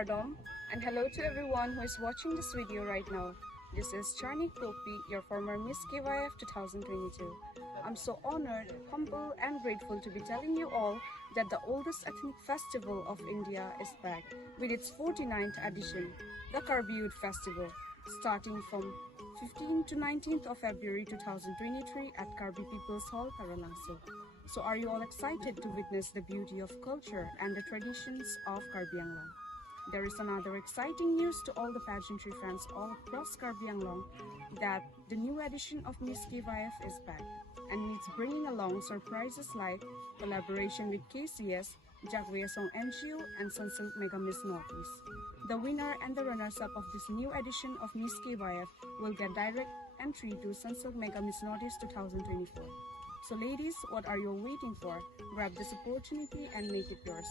Pardon, and hello to everyone who is watching this video right now. This is Charni Kopi, your former Miss Kyf 2022. I'm so honored, humble and grateful to be telling you all that the oldest ethnic festival of India is back with its 49th edition, the Karbi Youth Festival, starting from 15th to 19th of February 2023 at Karbi People's Hall, Karalangso. So are you all excited to witness the beauty of culture and the traditions of Karbi Anglong? There is another exciting news to all the pageantry fans all across KarbiAnglong that the new edition of Miss Kyf is back, and it's bringing along surprises like collaboration with KCS, Jagweasong NGO, and Sunsilk Mega Miss Northeast. The winner and the runners-up of this new edition of Miss Kyf will get direct entry to Sunsilk Mega Miss Northeast 2024. So ladies, what are you waiting for? Grab this opportunity and make it yours.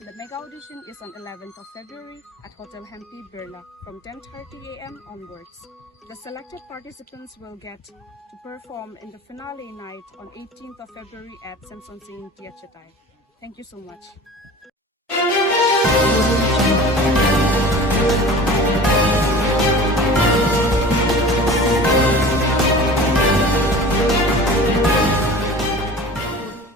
The mega audition is on 11th of February at Hotel Hampi, Birla from 10:30 a.m. onwards. The selected participants will get to perform in the finale night on 18th of February at Samson Singh Tiachatai. Thank you so much.